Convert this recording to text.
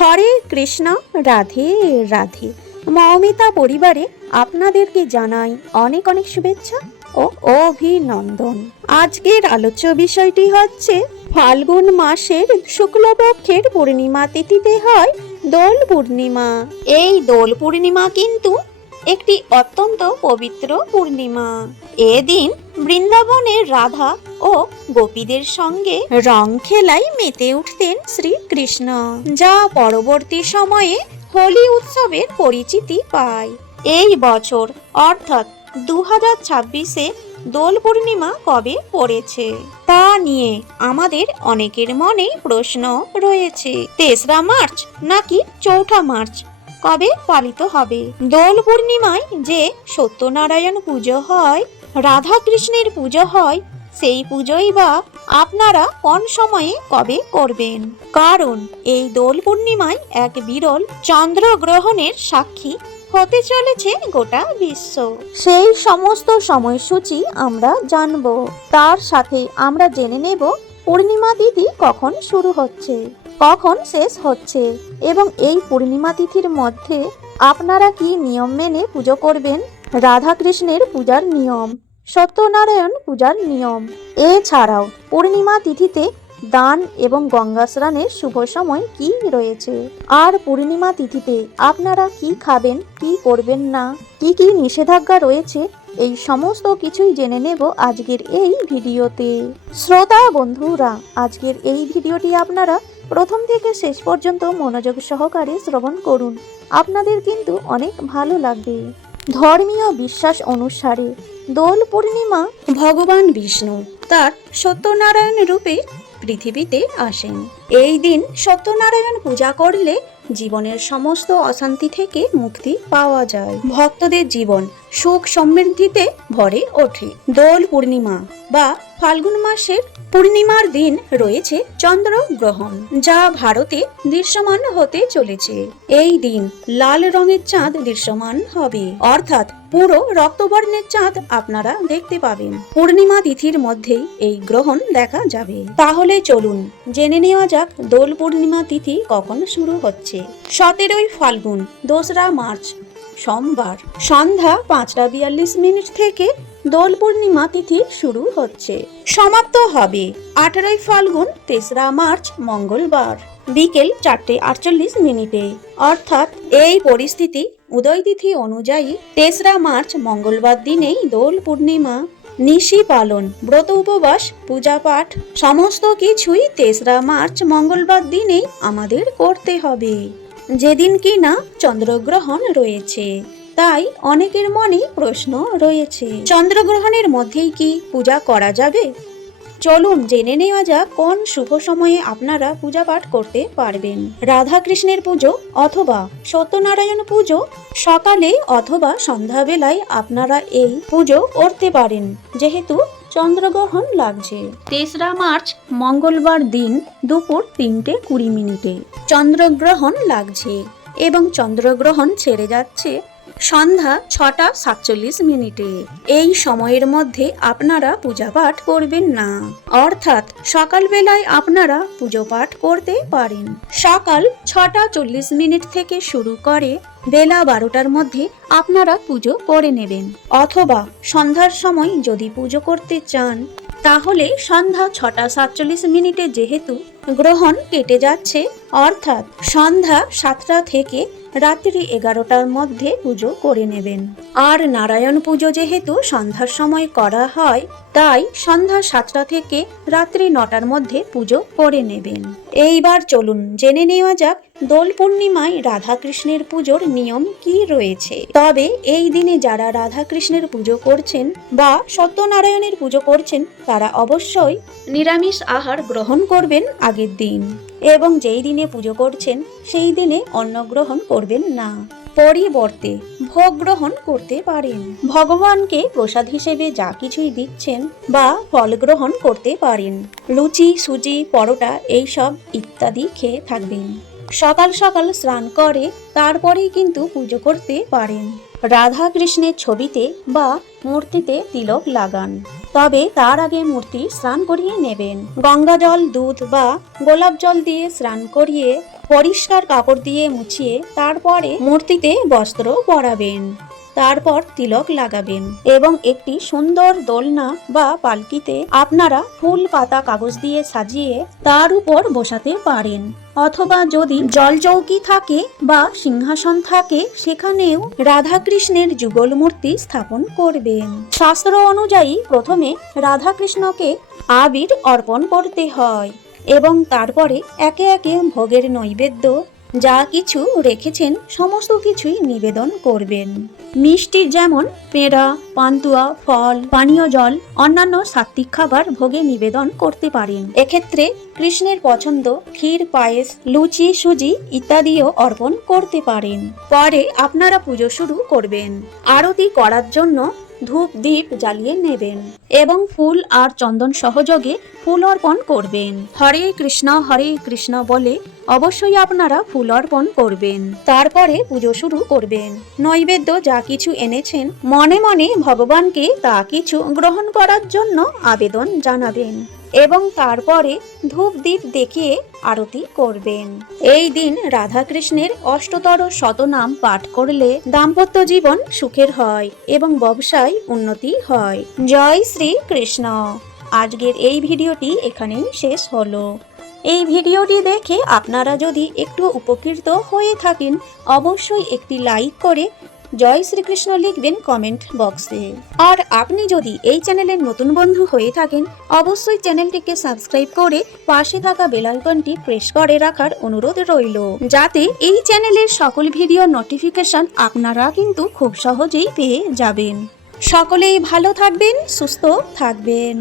হরে কৃষ্ণ, রাধে রাধে। মৌমিতা পরিবারে আপনাদেরকে জানাই অনেক অনেক শুভেচ্ছা ও অভিনন্দন। আজকের আলোচ্য বিষয়টি হচ্ছে ফাল্গুন মাসের শুক্লপক্ষের পূর্ণিমা তিথিতে হয় দোল পূর্ণিমা। এই দোল পূর্ণিমা কিন্তু একটি অত্যন্ত পবিত্র পূর্ণিমা। এদিন বৃন্দাবনের রাধা ও গোপীদের সঙ্গে রং খেলায় মেতে উঠতেন শ্রীকৃষ্ণ, যা পরবর্তী সময়ে হোলি উৎসবের পরিচিতি পায়। এই বছর অর্থাৎ 2026-এ দোল পূর্ণিমা কবে পড়েছে তা নিয়ে আমাদের অনেকের মনে প্রশ্ন রয়েছে। 3রা মার্চ নাকি 4ঠা মার্চ কবে পালিত হবে? দোল পূর্ণিমায় যে সত্যনারায়ণ পুজো হয়, রাধা কৃষ্ণের পুজো হয়, সেই পুজোই বা আপনারা কোন সময়ে কবে করবেন? কারণ এই দোল পূর্ণিমায় এক বিরল চন্দ্রগ্রহণের সাক্ষী হতে চলেছে গোটা বিশ্ব। সেই সমস্ত সময়সূচি আমরা জানব। তার সাথে আমরা জেনে নেব পূর্ণিমা তিথি কখন শুরু হচ্ছে, কখন শেষ হচ্ছে, এবং এই পূর্ণিমা তিথির মধ্যে আপনারা কি নিয়ম মেনে পুজো করবেন। রাধা কৃষ্ণের পূজার নিয়ম, সত্যনারায়ণ পূজার নিয়ম, এছাড়াও পূর্ণিমা তিথিতে দান এবং গঙ্গা স্নানের শুভ সময় কি রয়েছে, আর পূর্ণিমা তিথিতে আপনারা কি খাবেন, কি করবেন না, কি কি নিষেধাজ্ঞা রয়েছে, এই সমস্ত কিছুই জেনে নেব আজকের এই ভিডিওতে। শ্রোতা বন্ধুরা, আজকের এই ভিডিওটি আপনারা প্রথম থেকে শেষ পর্যন্ত মনোযোগ সহকারে শ্রবণ করুন, আপনাদের কিন্তু অনেক ভালো লাগবে। ধর্মীয় বিশ্বাস অনুসারে দোল পূর্ণিমা ভগবান বিষ্ণু তার সত্যনারায়ণ রূপে পৃথিবীতে আসেন। এই দিন সত্যনারায়ণ পূজা করলে জীবনের সমস্ত অশান্তি থেকে মুক্তি পাওয়া যায়, ভক্তদের জীবন সুখ সমৃদ্ধিতে ভরে ওঠে। দোল পূর্ণিমা বা ফাল্গুন মাসের পূর্ণিমার দিন রয়েছে চন্দ্রগ্রহণ, যা ভারতে দৃশ্যমান হতে চলেছে। এই দিন লাল রঙের চাঁদ দৃশ্যমান হবে, অর্থাৎ পুরো রক্তবর্ণের চাঁদ আপনারা দেখতে পাবেন। পূর্ণিমা তিথির মধ্যেই এই গ্রহণ দেখা যাবে। তাহলে চলুন জেনে নেওয়া যাক দোল পূর্ণিমা তিথি কখন শুরু হচ্ছে। 17ই ফাল্গুন 2রা মার্চ সোমবার সন্ধ্যা 5:42 থেকে দোল পূর্ণিমা তিথি শুরু হচ্ছে, সমাপ্ত হবে 18ই ফাল্গুন 3রা মার্চ মঙ্গলবার বিকেল 4:48। অর্থাৎ এই পরিস্থিতি উদয় তিথি অনুযায়ী 3রা মার্চ মঙ্গলবার দিনেই দোল পূর্ণিমা। নিশি পালন, ব্রত উপবাস, পূজা পাঠ সমস্ত কিছুই 3রা মার্চ মঙ্গলবার দিনেই আমাদের করতে হবে, যেদিন কিনা চন্দ্রগ্রহণ রয়েছে। তাই অনেকের মনে প্রশ্ন রয়েছে, চন্দ্রগ্রহণের মধ্যেই কি পূজা করা যাবে? চলুন জেনে নেওয়া যাক কোন শুভ সময়ে আপনারা পূজা পাঠ করতে পারবেন। রাধা কৃষ্ণের পুজো অথবা সত্যনারায়ণ পুজো সকালে অথবা সন্ধ্যাবেলায় আপনারা এই পুজো করতে পারেন, যেহেতু চন্দ্রগ্রহণ লাগছে। 3রা মার্চ মঙ্গলবার দিন দুপুর 3:20 চন্দ্রগ্রহণ লাগছে এবং চন্দ্রগ্রহণ ছেড়ে যাচ্ছে সন্ধ্যা 6:47। এই সময়ের মধ্যে আপনারা পূজা পাঠ করবেন না, অর্থাৎ সকালবেলায় আপনারা পুজো পাঠ করতে পারেন। সকাল 6:40 থেকে শুরু করে বেলা 12টার মধ্যে আপনারা পুজো করে নেবেন, অথবা সন্ধ্যার সময় যদি পুজো করতে চান তাহলে সন্ধ্যা 6:47 যেহেতু গ্রহণ কেটে যাচ্ছে, অর্থাৎ সন্ধ্যা 7টা থেকে রাত্রি 11টার মধ্যে পুজো করে নেবেন। আর নারায়ণ পুজো যেহেতু সন্ধ্যার সময় করা হয়, তাই সন্ধ্যা 7টা থেকে রাত্রি 9টার মধ্যে পুজো করে নেবেন। এইবার চলুন জেনে নেওয়া যাক দোল পূর্ণিমায় রাধা কৃষ্ণের পুজোর নিয়ম কি রয়েছে। তবে এই দিনে যারা রাধা কৃষ্ণের পুজো করছেন বা সত্যনারায়ণের পুজো করছেন, তারা অবশ্যই নিরামিষ আহার গ্রহণ করবেন আগের দিন, এবং যেই দিনে পুজো করছেন সেই দিনে অন্ন গ্রহণ করবেন না, পরিবর্তে ভোগ গ্রহণ করতে পারেন। ভগবানকে প্রসাদ হিসেবে যা কিছুই দিচ্ছেন বা ফল গ্রহণ করতে পারেন, লুচি, সুজি, পরোটা এইসব ইত্যাদি খেয়ে থাকবেন। সকাল সকাল স্নান করে তারপরেই কিন্তু পুজো করতে পারেন। রাধা কৃষ্ণের ছবিতে বা মূর্তিতে তিলক লাগান, তবে তার আগে মূর্তি স্নান করিয়ে নেবেন। গঙ্গা জল, দুধ বা গোলাপ জল দিয়ে স্নান করিয়ে পরিষ্কার কাপড় দিয়ে মুছিয়ে তারপরে মূর্তিতে বস্ত্র পরাবেন। তারপর তিলক লাগাবেন এবং একটি সুন্দর দোলনা বা পালকিতে আপনারা ফুল পাতা কাগজ দিয়ে সাজিয়ে তার উপর বসাতে পারেন, অথবা যদি জলচৌকি থাকে বা সিংহাসন থাকে সেখানেও রাধাকৃষ্ণের যুগল মূর্তি স্থাপন করবেন। শাস্ত্র অনুযায়ী প্রথমে রাধাকৃষ্ণকে আবির অর্পণ করতে হয় এবং তারপরে একে একে ভোগের নৈবেদ্য যা কিছু রেখেছেন সমস্ত কিছুই নিবেদন করবেন। মিষ্টি যেমন পেঁড়া, পান্তুয়া, ফল, পানীয় জল, অন্যান্য সাত্ত্বিক খাবার ভোগে নিবেদন করতে পারেন। এক্ষেত্রে কৃষ্ণের পছন্দ ক্ষীর, পায়েস, লুচি, সুজি ইত্যাদিও অর্পণ করতে পারেন। পরে আপনারা পুজো শুরু করবেন। আরতি করার জন্য ধূপ দীপ জ্বালিয়ে নেবেন এবং ফুল আর চন্দন সহযোগে ফুল অর্পণ করবেন। হরে কৃষ্ণ বলে অবশ্যই আপনারা ফুল অর্পণ করবেন। তারপরে পুজো শুরু করবেন। নৈবেদ্য যা কিছু এনেছেন মনে মনে ভগবানকে তা কিছু গ্রহণ করার জন্য আবেদন জানাবেন এবং তারপরে ধূপ দীপ দেখিয়ে আরতি করবেন। এই দিন রাধাকৃষ্ণের অষ্টতর শতনাম পাঠ করলে দাম্পত্য জীবন সুখের হয় এবং ব্যবসায় উন্নতি হয়। জয় শ্রী কৃষ্ণ। আজকের এই ভিডিওটি এখানেই শেষ হলো। এই ভিডিওটি দেখে আপনারা যদি একটু উপকৃত হয়ে থাকেন অবশ্যই একটি লাইক করে জয় শ্রীকৃষ্ণ লিখবেন কমেন্ট বক্সে। আর আপনি যদি এই চ্যানেলের নতুন বন্ধু হয়ে থাকেন অবশ্যই চ্যানেলটিকে সাবস্ক্রাইব করে পাশে থাকা বেল আইকনটি প্রেস করে রাখার অনুরোধ রইল, যাতে এই চ্যানেলের সকল ভিডিও নোটিফিকেশন আপনারা কিন্তু খুব সহজেই পেয়ে যাবেন। সকলেই ভালো থাকবেন, সুস্থ থাকবেন।